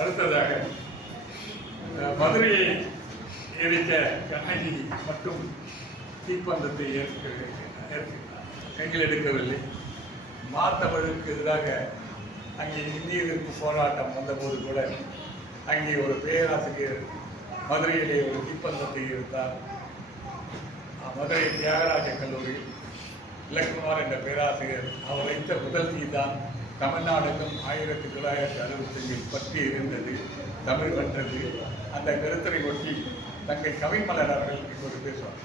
அடுத்ததாக மதுரையை எரித்த கண்ணகி மற்றும் தீப்பந்தத்தை கையில் எடுக்கவில்லை. மாத்தமிழுக்கு எதிராக அங்கே இந்திய எதிர்ப்பு போராட்டம் வந்தபோது கூட அங்கே ஒரு பேராசிரியர் மதுரையிலே ஒரு தீப்பந்தத்தை இருந்தார். மதுரை தியாகராஜ கல்லூரியில் இலக்குமார் என்ற பேராசிரியர் அவர் வைத்த முதல் தீ தான் தமிழ்நாடுக்கும் 1965 பற்றி இருந்தது, தமிழ் வென்றது. அந்த கருத்தரை ஒட்டி தங்கை கவிமலர் அவர்கள் இப்போது பேசுவார்.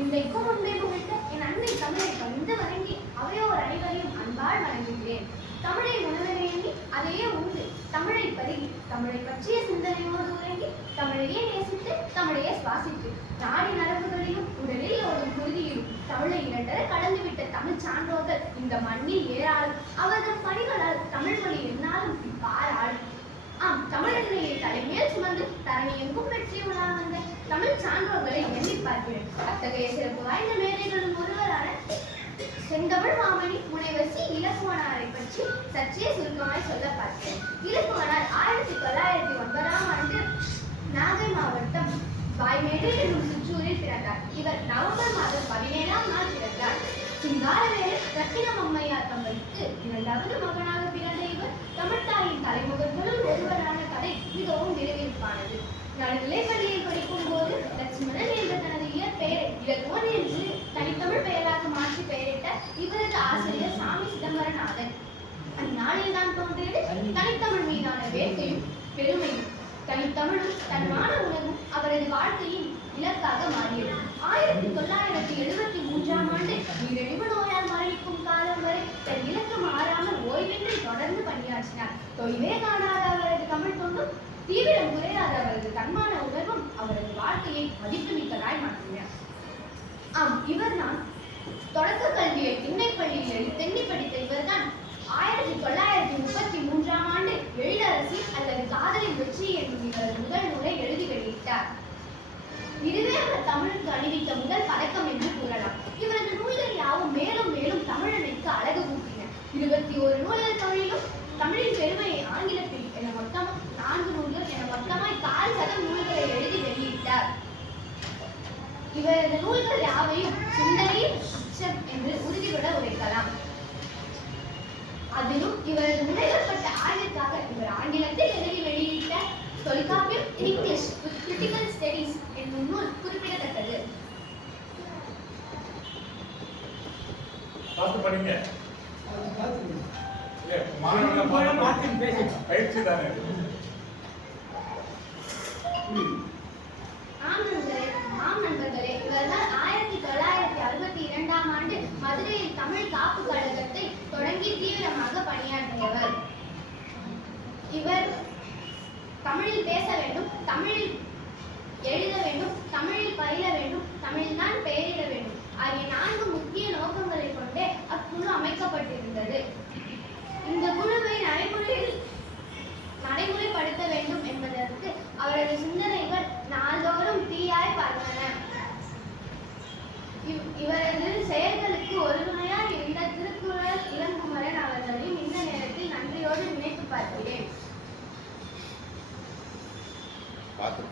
இன்றைக்கும் முன்பே புகழ்ந்த என் அன்னை தமிழை பணிந்து வணங்கி அவையோர் அனைவரையும் அன்பால் வணங்குகிறேன். தமிழை உணவென எண்ணி அதையே உண்டு தமிழை பருகி தமிழை பற்றிய சிந்தனையோடு உறங்கி தமிழையே நேசித்து தமிழையே சுவாசித்து நாடி நரம்புகளிலும் உடலில் ஓடும் குருதியிலும் தமிழை இரண்டர கலந்துவிட்ட தமிழ் சான்றோர்கள் இந்த மண்ணில் ஏறாலும் அவர்கள் பணிகளால் தமிழ் மொழி என்னாலும் இப்பாராலும். ஆம், தமிழர்களை தலைமையில் சுமந்து தரணி எங்கும் வெற்றி உலா வந்த தமிழ் சான்றோர்களை எண்ணி பார்க்கிறேன். அத்தகைய சிறப்பு வாய்ந்த மேதைகளும் ஒருவரான செந்தமிழ் மாமணி முனைவர் சி. இலக்குவனாரை பற்றி சற்றே சுருக்கமாய் சொல்ல பார்க்கிறேன். இலக்குவனார் 1909ஆம் ஆண்டு நாகை மாவட்டம் வாய்மேடு என்னும் சிற்றூரில் பிறந்தார். இவர் நவம்பர் மாதம் 17ஆம் நாள் பிறந்தார். சிங்காரவேலு ரத்தினம் அம்மையார் தம்பதிக்கு இரண்டாவது மகனாக பிறந்த இவர் தமிழ்த்தாயின் தலைமுகர்களுள் ஒருவரான கதை மிகவும் விறுவிறுப்பானது. நடுநிலைப்பள்ளியில் படிக்கும் போது லட்சுமணன் என்ற தனது இயற்பெயரை இலக்குவன் என்று தனித்தமிழ் பெயராக மாற்றி பெயரிட்ட இவரது ஆசிரியர் சாமி சிதம்பரநாதன். அந்நாளில் தான் தோன்றியது தனித்தமிழ் மீதான வேட்கையும் பெருமையும். தனித்தமிழும் தன்மான உணர்வும் அவரது வாழ்க்கையின் இலக்காக மாறியது. 1973ஆம் ஆண்டு நீரிழிவு நோயால் மரணிக்கும் காலம் வரை தன் இலக்கு மாறாமல் ஓய்வின்றி தொடர்ந்து பணியாற்றினார். தொய்வே காணாத அவரது தமிழ் தொண்டும் தீவிரம் குறையாத அவரது தன்மான உணர்வும் அவரது வாழ்க்கையை மதிப்புமிக்கதாய் மாற்றினார். ஆம், இவர் தான் தொடக்க கல்வியை திண்ணைப்பள்ளியில் தென்னி படித்த இவர்தான் 1933ஆம் ஆண்டு எழிலரசி அல்லது காதலின் வெற்றி என்னும் இவரது முதல் நூலை எழுதி வெளியிட்டார். இதுவே அவர் தமிழுக்கு அணிவித்த முதல் பதக்கம் என்று கூறலாம். இவரது நூல்கள் யாவும் மேலும் மேலும் தமிழனுக்கு அழகு கூட்டின. 21 நூல்கள் தமிழிலும் தமிழின் பெருமையை ஆங்கிலத்தில் என மொத்தம் 4 நூல்கள் என மொத்தமாய் 4 நூல்களை எழுதி வெளியிட்டார். இவரது நூல்கள் யாவையும் சிந்தனையின் உச்சம் என்று உறுதிபட உரைக்கலாம். அதிலும் இவரது முனைவப்பட்ட ஆய்விற்காக இவர் ஆங்கிலத்தில் எழுதி வெளியிட்ட Tolkappiyam English with critical studies என்னும் நூல் குறிப்பிடத்தக்கது. ஆம் நண்பர்களே, இவர்தான் 1962ஆம் ஆண்டு மதுரையில் தமிழ் காப்பு கழகத்தை தொடங்கி தீவிரமாக பணியாற்றியவர். இவர் தமிழில் பேச வேண்டும், தமிழில் எழுத வேண்டும், தமிழில் பயில வேண்டும், தமிழ்தான் பெயரிட வேண்டும் ஆகிய 4 முக்கிய நோக்கங்களை கொண்டே அக்குழு அமைக்கப்பட்டிருந்தது. இந்த குழுவை நடைமுறைப்படுத்த வேண்டும் என்பதற்கு அவரது சிந்தனைகள் நாள்தோறும் தீயாய் பார்த்தன. இவரது செயல்களுக்கு ஒருதுணையாய் இருந்த திருக்குறள் இளங்குமரன் அவர்களையும் இந்த நேரத்தில் நன்றியோடு நினைத்து பார்க்கிறேன். பார்த்து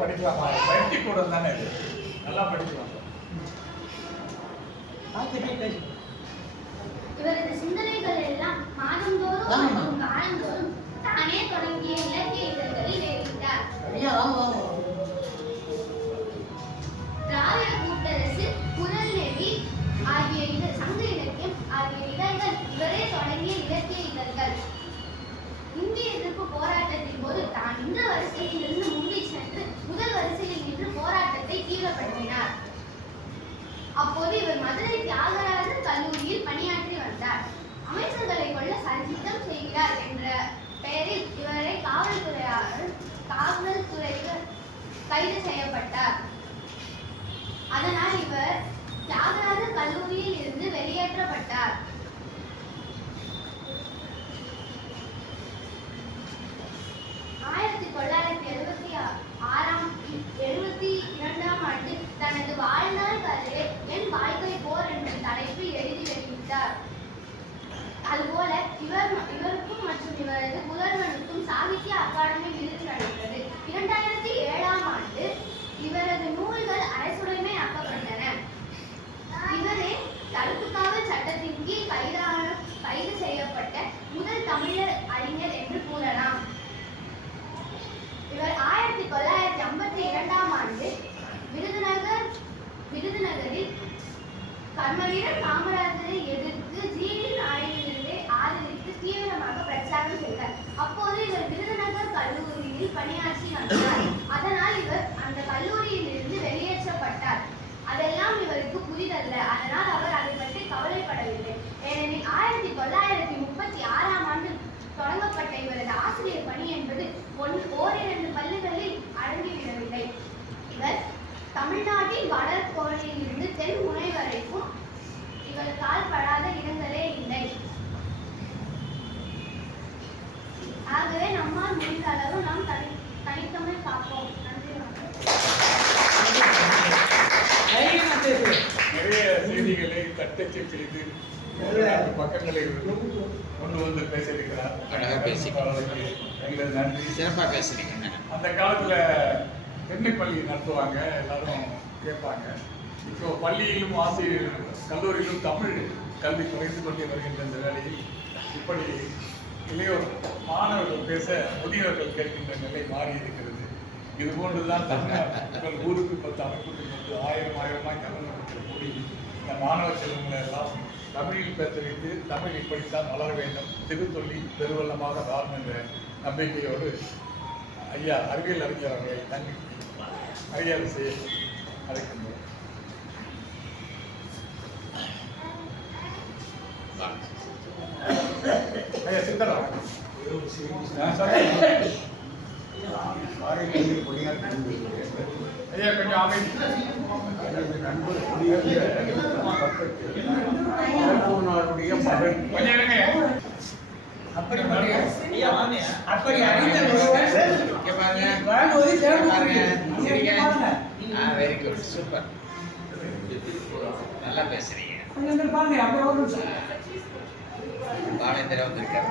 படிக்கலாமா? பயிற்சி கூட தானே இது, நல்லா படிக்கலாம். இவரது சிந்தனைகள் எல்லாம் மாதந்தோறும் காலந்தோறும் தானே தொடங்கிய இலக்கிய இதழ்களில் வெளியிட்டார். திராவிட கூட்டரசு, குரல் நெறி ஆகிய சங்க இலக்கியம் ஆகிய இதழ்கள் இவரே தொடங்கிய இலக்கிய இதழ்கள். இந்திய எதிர்ப்பு போராட்டத்தின் போது தான் நின்ற வரிசையில் இருந்து முந்தி சென்று முதல் வரிசையில் நின்று போராட்டத்தை தீவிரப்படுத்தினார். அப்போது இவர் மதுரை தியாகராஜர் கல்லூரியில் பணியாற்றி வந்தார். அமைச்சர்களை கொல்ல சதித்திட்டம் செய்கிறார் என்ற பெயரில் இவரை காவல்துறையினர் காவல்துறையினர் கைது செய்யப்பட்டார். அதனால் இவர் தியாகராஜர் கல்லூரியில் இருந்து வெளியேற்றப்பட்டார். 1972ஆம் ஆண்டு தனது வாழ்நாள் கதையை என் வாழ்க்கை போர் என்ற தலைப்பில் எழுதி வெளியிட்டார். அதுபோல இவருக்கும் மற்றும் இவரது புதல்வனுக்கும் சாகித்ய அகாடமி விருது கிடைத்தது. 2007ஆம் ஆண்டு இவரது நூல்கள் அரசுடைமை ஆக்கப்பட்டன. இவரே தடுப்பு காவல் சட்டத்தின் கீழ் கைது செய்யப்பட்ட முதல் தமிழர் அறிஞர் என்று கூறலாம். இவர் 1952ஆம் ஆண்டு விருதுநகரில் கர்மவீரர் காமராஜரை எதிர்த்து ஜீவின் ஆய்வினை ஆதரித்து தீவிரமாக பிரச்சாரம் செய்தார். அப்போது இவர் விருதுநகர் கல்லூரியில் பணியாற்றி வந்தார். அதனால் இவர் அந்த கல்லூரியில் இருந்து வெளியேற்றப்பட்டார். அதெல்லாம் இவருக்கு புதிதல்ல. அதனால் அவர் அதை பற்றி கவலைப்படவில்லை. ஏனெனில் 1936ஆம் ஆண்டு தொடங்கப்பட்ட இவரது ஆசிரியர் பணி என்பது ஓரிரண்டு பள்ளிகளில் அடங்கிவிடவில்லை. இவர் தமிழ்நாட்டின் வடகோடியில் இருந்து தென் முனை வரைக்கும் இவர் கால்படாத இடங்களே இல்லை. ஆகவே நம்மால் முடிந்த அளவு நாம் தனித்தமிழ் காப்போம். நன்றி. நிறைய செய்திகளை தட்டச்சு செய்து பக்கங்களை கொண்டு வந்து பேசியிருக்கிறார். எங்களுக்கு நன்றி. சிறப்பாக பேசுறீங்க. அந்த காலத்தில் பெண்ணைப்பள்ளி நடத்துவாங்க, எல்லாரும் கேட்பாங்க. இப்போ பள்ளியிலும் ஆசிரியர் கல்லூரியிலும் தமிழ் கல்வி குறைந்து கொண்டே வருகின்ற இந்த வேளையில் இப்படி இளையோர் மாணவர்கள் பேச முதியவர்கள் கேட்கின்ற நிலை மாறி இருக்கிறது. இது போன்றுதான் தமிழ் ஊருக்கு 10 அமைப்புகள் வந்து ஆயிரமாய் தமிழ் கூடி இந்த மாணவ செல்வங்களை எல்லாம் தமிழில் பேச வைத்து தமிழ் இப்படித்தான் வளர வேண்டும், திருத்தொல்லி பெருவெள்ளமாக வாழும் என்ற நம்பிக்கையோடு ஐயா அறிவியல் அறிஞர் அவர்களை தங்கி மரியாதை செய்ய அழைக்கின்றோம். ஐயா சித்தரா ஐயா கொஞ்சம் அமைதி. வெரி குட், சூப்பர், நல்லா பேசுறீங்க. பாலேந்திரா வந்திருக்காரு.